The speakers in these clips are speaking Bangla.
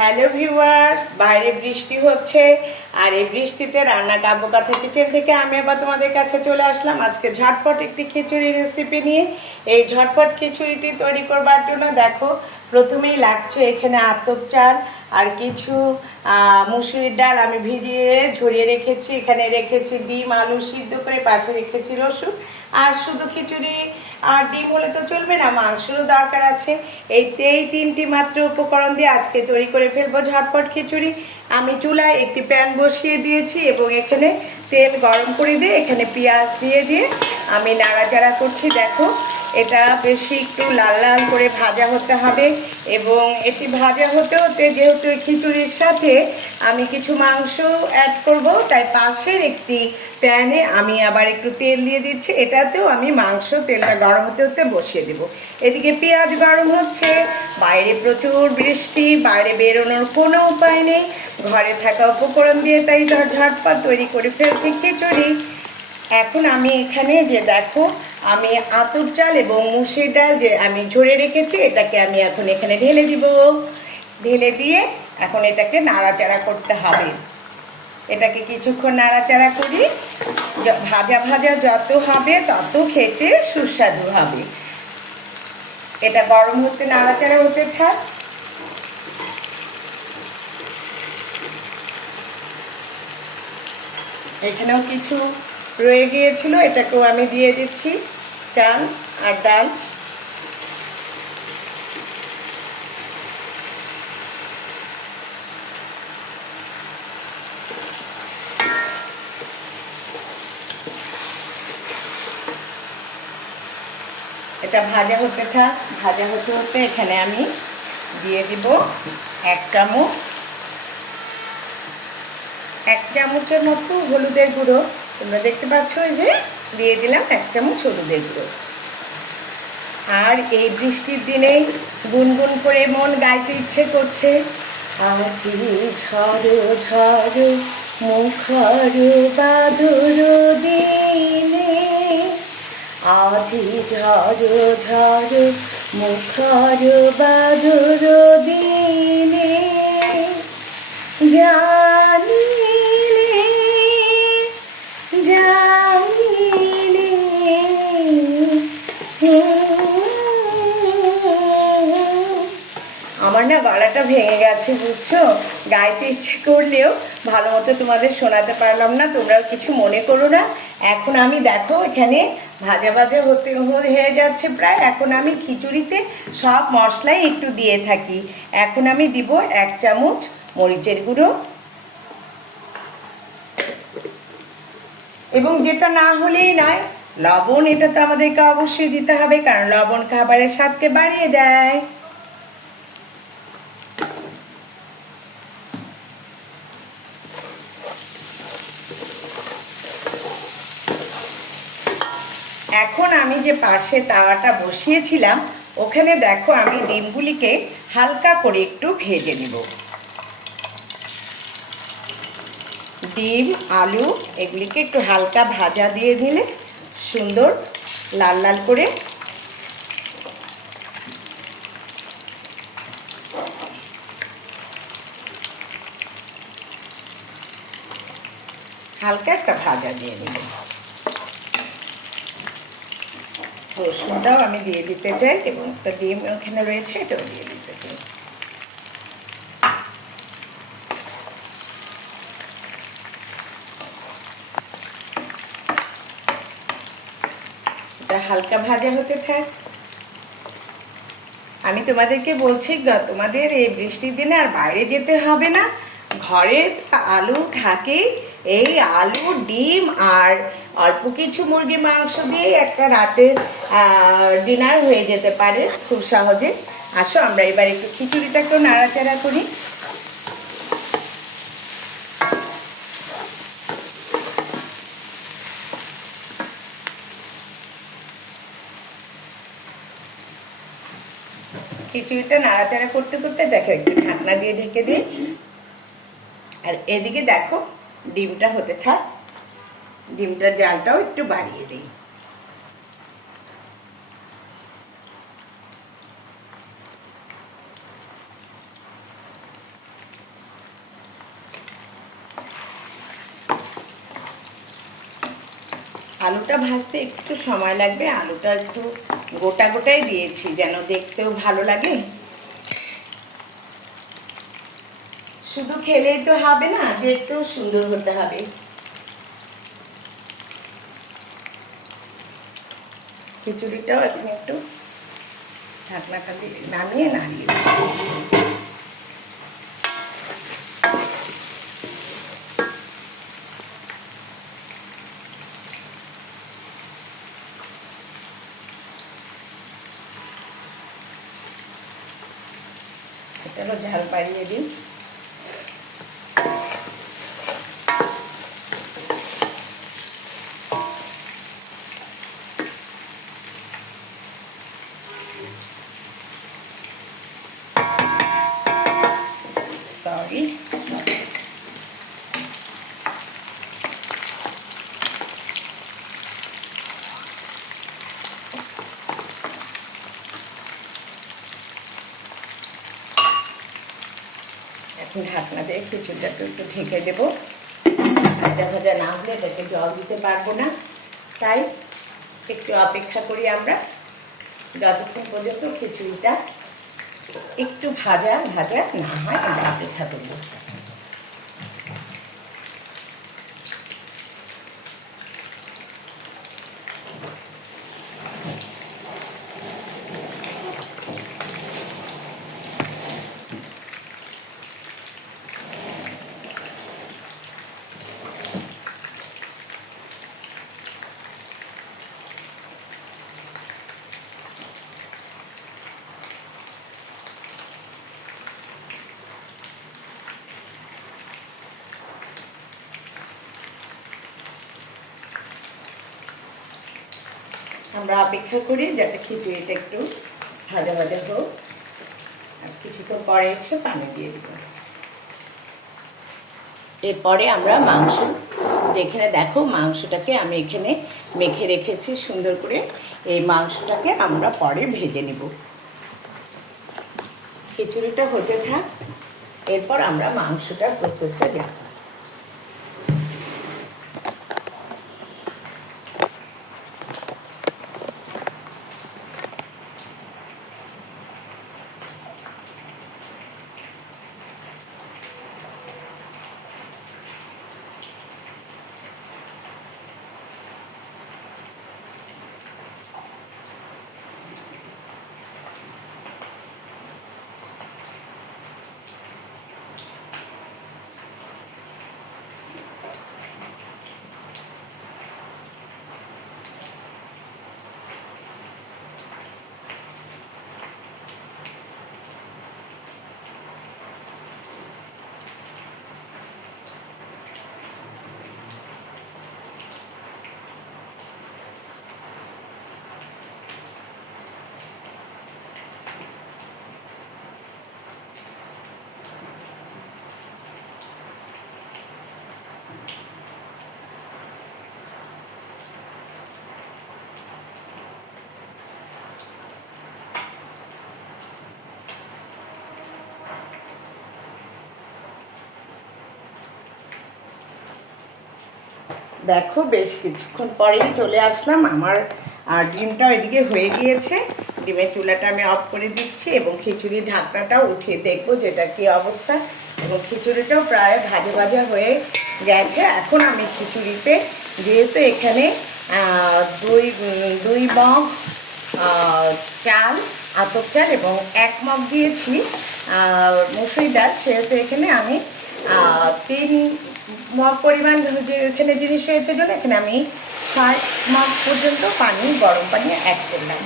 হ্যালো ভিউয়ার্স, বাইরে বৃষ্টি হচ্ছে আর এই বৃষ্টিতে রান্না কাবুকাথা কিচেন থেকে আমি আবার তোমাদের কাছে চলে আসলাম আজকে ঝটপট একটি খিচুড়ি রেসিপি নিয়ে। এই ঝটপট খিচুড়িটি তৈরি করবার জন্য দেখো প্রথমেই লাগছে এখানে আতপ চাল আর কিছু মুসুরির ডাল আমি ভিজিয়ে ঝরিয়ে রেখেছি। এখানে রেখেছি ডিম, আলু সিদ্ধ করে, পাশে রেখেছি রসুন। আর শুধু খিচুড়ি আর ডিম হলে তো চলবে না, মাংসেরও দরকার আছে। এই তিনটি মাত্র উপকরণ দিয়ে আজকে তৈরি করে ফেলবো ঝটপট খিচুড়ি। আমি চুলায় একটি প্যান বসিয়ে দিয়েছি এবং এখানে তেল গরম করে দিয়ে এখানে পেঁয়াজ দিয়ে আমি নাড়াচাড়া করছি। দেখো এটা বেশি একটু লাল লাল করে ভাজা হতে হবে এবং এটি ভাজা হতে হতে যেহেতু খিচুড়ির সাথে আমি কিছু মাংস অ্যাড করব, তাই পাশের একটি প্যানে আমি আবার একটু তেল দিয়ে দিচ্ছি। এটাতেও আমি মাংস তেলটা গরম হতে হতে বসিয়ে দেব। এদিকে পেঁয়াজ গরম হচ্ছে, বাইরে প্রচুর বৃষ্টি, বাইরে বেরোনোর কোনো উপায় নেই, ঘরে থাকা উপকরণ দিয়ে তাই ঝটপট তৈরি করে ফেলছি খিচুড়ি। এখন আমি এখানে যে দেখো আমি আতপ চাল এবং মুসুরির ডাল যে আমি ঝরে রেখেছি এটাকে আমি এখন এখানে ঢেলে দিব। ঢেলে দিয়ে এখন এটাকে নাড়াচাড়া করতে হবে। এটাকে কিছুক্ষণ নাড়াচাড়া করি, ভাজা ভাজা যত হবে তত খেতে সুস্বাদু হবে। এটা গরম হতে নাড়াচাড়া হতে থাক। এখানেও কিছু রয়ে গিয়েছিল, এটাকেও আমি দিয়ে দিচ্ছি চাল আর ডাল। এটা ভাজা হতে থাক। ভাজা হতে হতে এখানে আমি দিয়ে দিব এক চামচের মতো হলুদের গুঁড়ো। তোমরা দেখতে পাচ্ছ এই যে দিয়ে দিলাম 1 চামচ হলুদের গুঁড়ো। আর এই বৃষ্টির দিনে গুনগুন করে মন গাইতে ইচ্ছে করছে, আজি ঝড়ো ঝড়ো মুখর বাদর দিনে, আজি ঝড়ো ঝড়ো মুখর বাদর দিনে, জানিলে জানিলে আমার না গলাটা ভেঙে গেছে বুঝছো, গাইতে ইচ্ছে করলেও ভালো মতো তোমাদের শোনাতে পারলাম না, তোমরাও কিছু মনে করো না। এখন আমি দেখো এখানে ভাজা ভাজা হয়ে যাচ্ছে প্রায়। এখন আমি খিচুড়িতে সব মশলাই একটু দিয়ে থাকি। এখন আমি দিব 1 চামচ মরিচের গুঁড়ো, এবং যেটা না হলেই নয় লবণ, এটা তো আমাদেরকে অবশ্যই দিতে হবে কারণ লবণ খাবারের স্বাদকে বাড়িয়ে দেয়। এখন আমি যে পাশে তাওয়াটা বসিয়েছিলাম ওখানে দেখো আমি ডিমগুলিকে হালকা করে একটু ভেজে নেব। ডিম, আলু এগুলিকে একটু হালকা ভাজা দিয়ে দিলে সুন্দর লাল লাল করে হালকা একটা ভাজা দিয়ে নেব। রসুনটাও আমি দিয়ে দিতে চাই এবং একটা ডিম ওখানে রয়েছে এটাও দিয়ে দিতে চাই। এটা হালকা ভাজা হতে থাক। আমি তোমাদেরকে বলছি তোমাদের এই বৃষ্টির দিনে আর বাইরে যেতে হবে না, ঘরে আলু থাকে, এই আলু, ডিম আর অল্প কিছু মুরগি মাংস দিয়ে একটা রাতের ডিনার হয়ে যেতে পারে খুব সহজে। আসো আমরা এবার একটু খিচুড়িটা একটু নাড়াচাড়া করি। খিচুড়িটা নাড়াচাড়া করতে করতে দেখো একটু ঢাকনা দিয়ে ঢেকে দিই। আর এদিকে দেখো ডিমটা হতে থাক, ডিমটার জালটাও একটু বাড়িয়ে দিই। আলুটা ভাজতে একটু সময় লাগবে, আলুটা একটু গোটা গোটাই দিয়েছি যেন দেখতেও ভালো লাগে। শুধু খেলেই তো হবে না, দেখতেও সুন্দর হতে হবে। খিচুড়িটাও এখন একটু ঢাকনাটা দিয়ে নামিয়ে নাড়িয়ে এটারও ঝাল বাড়িয়ে দিই। সরি, এখন ঢাকনা দিয়ে খিচুড়িটাকে একটু ঢেকে দেবো। ভাজা ভাজা না হলে এটাকে জল দিতে পারবো না, তাই একটু অপেক্ষা করি আমরা যতক্ষণ পর্যন্ত খিচুড়িটা একটু ভাজা ভাজা না হয়, আমরা অপেক্ষা করবো। আমরা অপেক্ষা করি যাতে খিচুড়িটা একটু ভাজা ভাজা হোক, আর কিছুক্ষণ পরে এসে পানি দিয়ে দিব। এরপরে আমরা মাংস, যেখানে দেখো মাংসটাকে আমি এখানে মেখে রেখেছি সুন্দর করে, এই মাংসটাকে আমরা পরে ভেজে নিব। খিচুড়িটা হতে থাক, এরপর আমরা মাংসটার প্রসেসে যাব। দেখো বেশ কিছুক্ষণ পরেই চলে আসলাম, আমার ডিমটা এদিকে হয়ে গিয়েছে। ডিমের চুলাটা আমি অফ করে দিচ্ছি এবং খিচুড়ির ঢাকনাটাও উঠিয়ে দেখবো যেটা কি অবস্থা, এবং খিচুড়িটাও প্রায় ভাজা ভাজা হয়ে গেছে। এখন আমি খিচুড়িতে, যেহেতু এখানে দুই মগ চাল, আতপ চাল এবং 1 মগ দিয়েছি মসুরি ডাল, সেহেতু এখানে আমি 3 মগ পরিমাণ যে এখানে জিনিস হয়েছে জন্য এখানে আমি 6 মগ পর্যন্ত পানি, গরম পানি অ্যাড করলাম।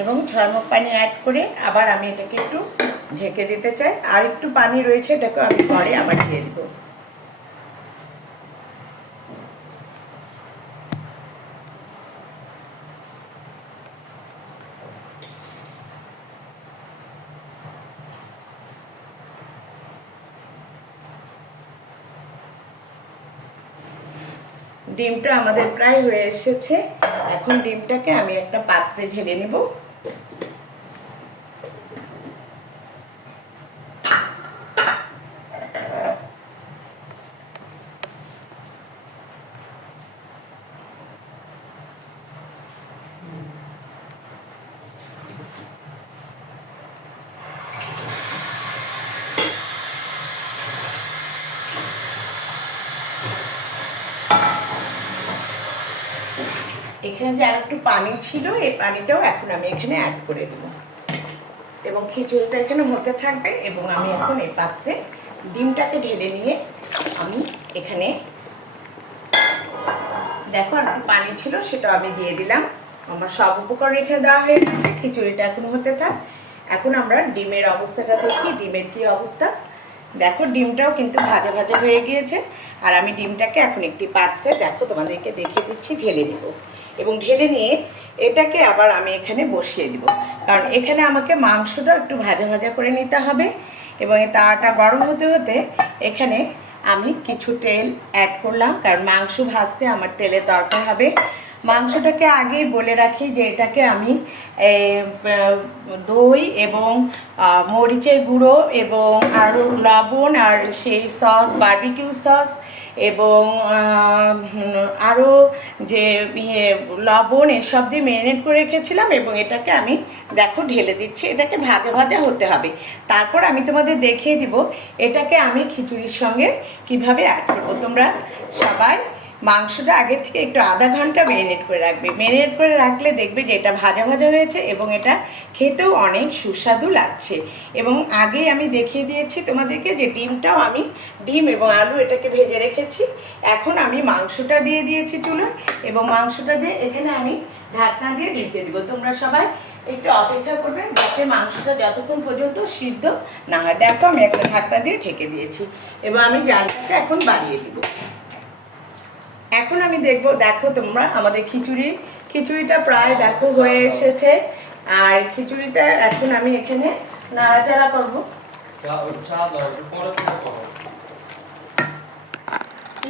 এবং 6 মগ পানি অ্যাড করে আবার আমি এটাকে একটু ঢেকে দিতে চাই। আর একটু পানি রয়েছে, এটাকে আমি পরে আবার দিয়ে দেবো। ডিমটা আমাদের প্রায় হয়ে এসেছে, এখন ডিমটাকে আমি একটা পাত্রে ঢেলে নেব। এখানে যে আর একটু পানি ছিল, এই পানিটাও এখন আমি এখানে অ্যাড করে দেব এবং খিচুড়িটা এখানে হতে থাকবে। এবং আমি এখন এই পাত্রে ডিমটাকে ঢেলে নিয়ে আমি এখানে দেখো আর একটু পানি ছিল, সেটা আমি দিয়ে দিলাম। আমার সব উপকরণ এখানে দেওয়া হয়ে গেছে, খিচুড়িটা এখন হতে থাক। এখন আমরা ডিমের অবস্থাটা দেখি, ডিমের কি অবস্থা। দেখো ডিমটাও কিন্তু ভাজা ভাজা হয়ে গিয়েছে। আর আমি ডিমটাকে এখন একটি পাত্রে দেখো তোমাদেরকে দেখিয়ে দিচ্ছি ঢেলে নেব এবং ঢেলে নিয়ে এটাকে আবার আমি এখানে বসিয়ে দিব, কারণ এখানে আমাকে মাংসটা একটু ভাজা ভাজা করে নিতে হবে। এবং এই তাওয়াটা গরম হতে হতে এখানে আমি কিছু তেল অ্যাড করলাম, কারণ মাংস ভাজতে আমার তেলের দরকার হবে। মাংসটাকে আগেই বলে রাখি যে এটাকে আমি দই এবং মরিচের গুঁড়ো এবং আরও লবণ আর সেই সস, বারবিকিউ সস এবং আরও যে লবণ এসব দিয়ে ম্যারিনেট করে রেখেছিলাম। এবং এটাকে আমি দেখো ঢেলে দিচ্ছি, এটাকে ভাজা ভাজা হতে হবে। তারপর আমি তোমাদের দেখিয়ে দিব এটাকে আমি খিচুড়ির সঙ্গে কিভাবে অ্যাড করবো। তোমরা সবাই মাংসটা আগে থেকে একটু আধা ঘন্টা ম্যারিনেট করে রাখবে। ম্যারিনেট করে রাখলে দেখবে যে এটা ভাজা ভাজা হয়েছে এবং এটা খেতেও অনেক সুস্বাদু লাগছে। এবং আগেই আমি দেখিয়ে দিয়েছি তোমাদেরকে যে ডিমটাও আমি ডিম এবং আলু এটাকে ভেজে রেখেছি। এখন আমি মাংসটা দিয়ে দিয়েছি চুলায় এবং মাংসটা দিয়ে এখানে আমি ঢাকনা দিয়ে ঢেকে দিব। তোমরা সবাই একটু অপেক্ষা করবে যাতে মাংসটা যতক্ষণ পর্যন্ত সিদ্ধ না হয়। দেখো আমি একটা ঢাকনা দিয়ে ঢেকে দিয়েছি এবং আমি জালটাকে এখন বাড়িয়ে দিব। এখন আমি দেখো তোমরা আমাদের খিচুড়িটা প্রায় দেখো হয়ে এসেছে। আর খিচুড়িটা এখন আমি এখানে নাড়াচাড়া করবো। কি